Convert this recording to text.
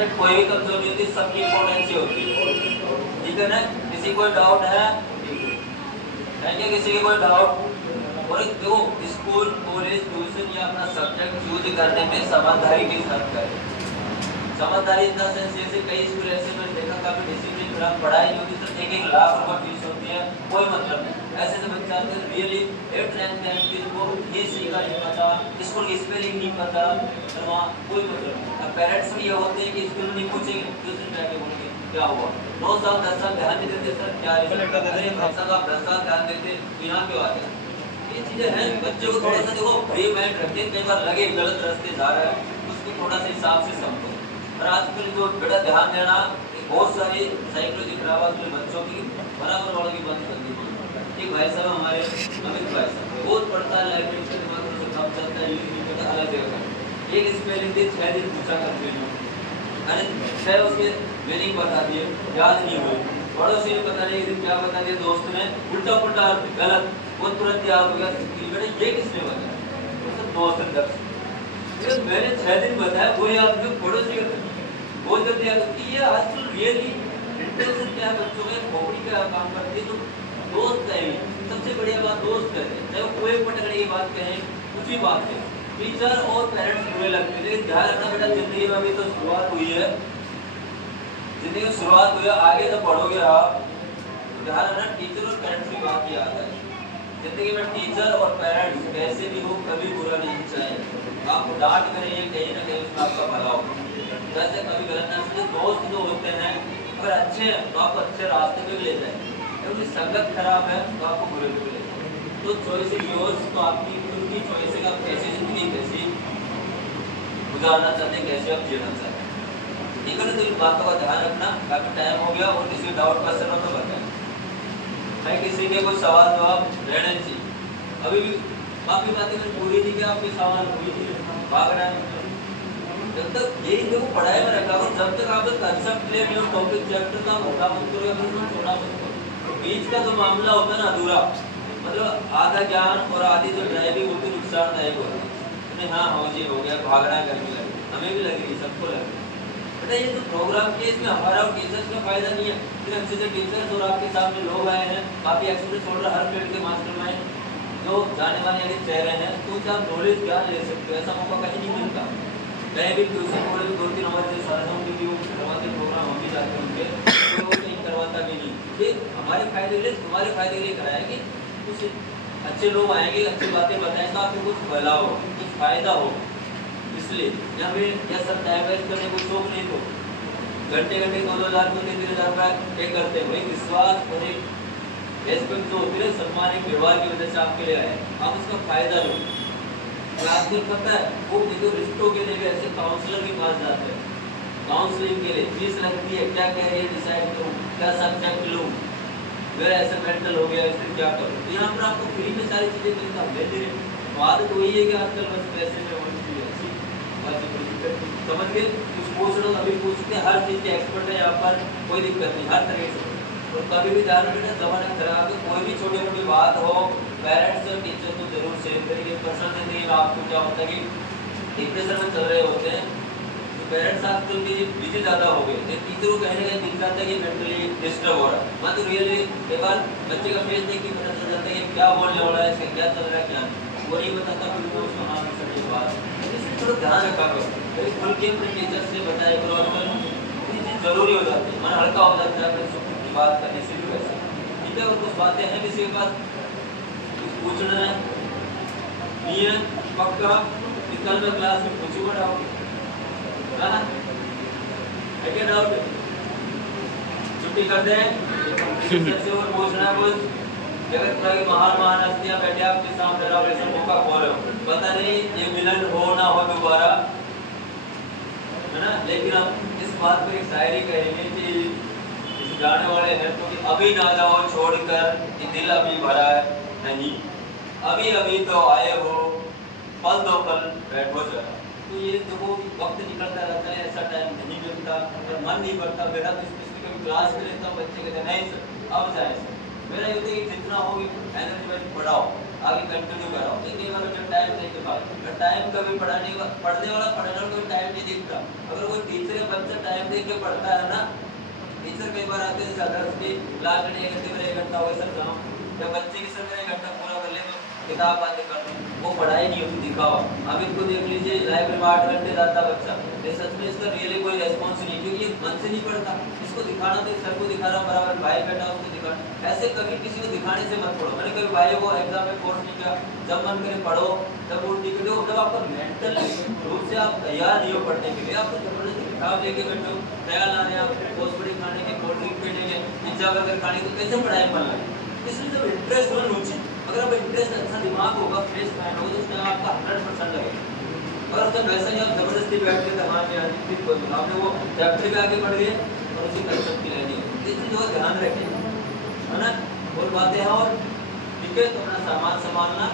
Subject कोई भी कमजोर नहीं होती, सबकी इंपॉर्टेंस होती है, ठीक है ना। किसी कोई डाउट है क्या, किसी के कोई डाउट? और देखो स्कूल कॉलेज ट्यूशन या अपना सब्जेक्ट चूज करने में समझदारी के साथ करें। समझदारी इन द सेंस जैसे कई स्कूल ऐसे मैंने देखा काफी डिसिप्लिन खराब, पढ़ाई जो कि सिर्फ 1-1 लाख रुपए फीस होती है, कोई मतलब नहीं। ऐसे से बच्चा अगर रियली 8th 9th 10th की वो ये सीखा नहीं पता, स्कूल की स्पेलिंग नहीं पता, तो वहाँ कोई मतलब नहीं। अब पेरेंट्स भी ये होते हैं कि स्कूल में नहीं पूछेंगे, ट्यूशन जाके बोलेंगे क्या हुआ। 9 साल 10 साल ध्यान नहीं देते, सर क्या रिजल्ट आता है, भाई साहब आप 10 साल ध्यान देते तो यहाँ क्यों आते हैं। ये चीजें हैं, बच्चे को थोड़ा सा देखो फ्री माइंड रखते, कई बार लगे गलत रास्ते जा रहा है उसको थोड़ा सा हिसाब से समझो। और आजकल जो बेटा ध्यान देना, बहुत सारी साइकोलॉजी खराब आजकल बच्चों की बराबर वालों की बंद कर दी। एक भाई साहब हमारे अमित भाई साहब बहुत पढ़ता है, लाइब्रेरी से दिमाग में काम चलता है, यूट्यूब अलग जगह एक स्पेलिंग थी 6 दिन पूछा करते हैं, अरे 6 उसके मीनिंग बता दिए, याद नहीं हुए। पड़ोसी ने पता नहीं क्या बता दिया, दोस्त ने उल्टा पुल्टा गलत, वो तुरंत याद हो गया, बेटा ये किसने बताया, तो दोस्त ने दर्ज मैंने 6 दिन बताया, वो याद में पड़ोसी बहुत जल्दी याद होती है। आजकल रियली इंटेंशन क्या है बच्चों में, खोपड़ी का काम करती है, जो दोस्त है सबसे बढ़िया बात दोस्त है, चाहे वो कोई पटकने की बात कहें, कुछ भी बात है, टीचर और पेरेंट्स बुरे लगते हैं। लेकिन ध्यान रखना बेटा, जिंदगी में अभी तो शुरुआत हुई है, जिंदगी में शुरुआत हुई है, आगे जब बढ़ोगे आप ध्यान रखना टीचर और पेरेंट्स की बात याद है। जिंदगी में टीचर और पेरेंट्स कैसे भी हो कभी बुरा नहीं चाहिए, आपको डांट करें ये कहीं ना कहीं उसमें आपका भला हो, जैसे कभी गलत ना समझे। दोस्त जो होते हैं अगर अच्छे हैं तो आपको अच्छे रास्ते पे ले जाए, क्योंकि संगत खराब है तो आपको बुरे पे ले जाए। तो चॉइस इज योर्स, तो आपकी खुद की चॉइस है, आप कैसी जिंदगी कैसी गुजारना चाहते हैं, कैसे आप जीना चाहते हैं, ठीक है ना। तो इन बातों का ध्यान रखना। काफी टाइम हो गया और किसी डाउट क्वेश्चन हो तो बताएं, है किसी के कुछ सवाल जवाब रहने चाहिए। अभी भी काफी बातें मैंने पूरी थी, क्या आपके सवाल हुई थी, भाग रहा है जब तक यही देखो पढ़ाई में रखा हो, जब तक आप कंसेप्ट क्लियर नहीं हो, टॉपिक चैप्टर का मोटा मत करो या फिर छोटा मत करो। बीच का जो मामला होता है ना अधूरा, मतलब आधा ज्ञान और आधी जो ड्राइविंग होती है नुकसानदायक होती है। हाँ हाँ जी हो गया, भागना है करने लगे, हमें भी लगेगी, सबको लगेगी। बेटा ये जो प्रोग्राम किया इसमें हमारा और टीचर्स का फायदा नहीं है, फिर अच्छे से टीचर्स और आपके सामने लोग आए हैं, काफी एक्सपीरियंस होल्डर हर फील्ड के मास्टर माइंड जो जाने वाले यदि चेहरे हैं, तो आप नॉलेज ज्ञान ले सकते हो, ऐसा मौका कहीं नहीं मिलता। कहीं भी ट्यूशन कॉलेज 2-3 हमारे साधनों की भी करवाते प्रोग्राम हम भी जाते हैं उनके, तो वो कहीं करवाता भी नहीं। ये हमारे फायदे के लिए, तुम्हारे फायदे के लिए कराया कि कुछ अच्छे लोग आएंगे, अच्छी बातें बताएंगे, आपको कुछ भला हो, कुछ फायदा हो, इसलिए यहाँ पे या सब टाइम वेस्ट करने को शौक नहीं, तो घंटे घंटे 2-2 हज़ार को 3-3 हज़ार रुपये पे करते हैं। एक विश्वास और एक रेस्पेक्ट जो होती है, सम्मान, एक व्यवहार की वजह से आपके लिए आए, आप उसका फायदा लो। आजकल पता है वो देखो रिश्तों के लिए भी ऐसे काउंसलर के पास जाते हैं, काउंसलिंग के लिए फीस लगती है, क्या करिए डिसाइड करूँ, क्या सब्जेक्ट लूँ, मेरा ऐसे मेंटल हो गया इसमें क्या करूँ, तो यहाँ पर आपको फ्री में सारी चीज़ें मिलता है। धीरे बात तो वही है कि आजकल बस पैसे में होनी चाहिए ऐसी बात, समझ गए। कुछ पूछ लो अभी पूछते, हर चीज़ के एक्सपर्ट है यहाँ पर, कोई दिक्कत नहीं हर तरह से। तो कभी भी ध्यान रखना, जमाना खराब है, कोई भी छोटी मोटी बात हो पेरेंट्स और टीचर को जरूर शेयर करिए। पर्सनल जिंदगी में आपको क्या होता है कि डिप्रेशन में चल रहे होते हैं, तो पेरेंट्स आजकल के बिजी ज़्यादा हो गए, तो टीचर को कहने का दिख जाता है कि मेंटली डिस्टर्ब हो रहा है। मैं तो रियली एक बार बच्चे का फेस देख के पता चल जाता है कि क्या बोलने वाला है, इसका क्या चल रहा है क्या नहीं, वो नहीं बताता, फिर वो उसको हाँ सर ये बात, इसलिए थोड़ा ध्यान रखा करो, खुल के अपने टीचर से बताया करो, आजकल ये चीज़ जरूरी हो जाती है, मन हल्का हो जाता है फिर बात करने से भी वैसे, ठीक है। और कुछ बातें हैं किसी के पास कुछ पूछना है नहीं है, पक्का कल मैं क्लास में पूछूंगा डाउट, है क्या डाउट, छुट्टी कर दें से और पूछना है कुछ। जगत की महान हस्तियां बैठे आपके सामने, ऐसा मौका खोल रहे हो, पता नहीं ये मिलन हो ना हो दोबारा, है ना। लेकिन हम इस बात पर एक शायरी कहेंगे कि जाने वाले हैं तो कि अभी ना जाओ छोड़कर, कि दिल अभी भरा है नहीं, अभी अभी तो आए हो, पल दो पल बैठो जरा। तो ये देखो वक्त निकलता रहता है, ऐसा टाइम नहीं मिलता और मन नहीं करता। मेरा तो स्पेशली कभी क्लास में रहता हूँ, बच्चे कहते नहीं सर अब जाए सर, मेरा ये होता है कि जितना होगी एनर्जी वाइज पढ़ाओ, आगे कंटिन्यू कराओ। लेकिन अगर जब टाइम नहीं के बाद टाइम कभी पढ़ने वाला कभी टाइम नहीं दिखता। अगर कोई टीचर बच्चा टाइम देख के पढ़ता है ना, टीचर कई बार आते हैं अदर्स की लास्ट में 1 घंटे में 1 घंटा हो सर जाओ, या बच्चे की सर 1 घंटा पूरा कर ले तो किताब बंद कर दो, वो पढ़ाई नहीं होती, दिखावा। अब इनको देख लीजिए लाइब्रेरी में 8 घंटे जाता बच्चा, ये सच में इसका रियली कोई रेस्पॉन्स नहीं, क्योंकि ये मन से नहीं पढ़ता। इसको दिखाना तो सर को दिखाना बराबर, भाई बेटा उसको दिखाना, ऐसे कभी किसी को दिखाने से मत पढ़ो। मैंने कभी भाइयों को एग्जाम में फोर्स नहीं किया, जब मन करे पढ़ो, जब वो टिकट हो, जब आपका मेंटल रूप से आप तैयार नहीं हो पढ़ने के लिए, आपको जबरदस्ती किताब लेके बैठो, तैयार ना रहे आप, पोस्टबड़ी खाने की, कोल्ड ड्रिंक पीने के, पिज्जा बर्गर खाने की, तो कैसे पढ़ाई मन लगे? इसलिए जब इंटरेस्ट हो, रुचि, अगर आप इंटरेस्ट अच्छा दिमाग होगा, फ्रेश माइंड होगा, तो उसमें आपका 100% लगेगा। और जब वैसा नहीं, आप जबरदस्ती बैठ के हाँ जी आपने वो चैप्टर भी आगे बढ़ गए और उसी कंसेप्ट की लेनी है, इसलिए जो ध्यान रखें, है ना, और बातें हैं। और ठीक है, तो अपना सामान संभालना।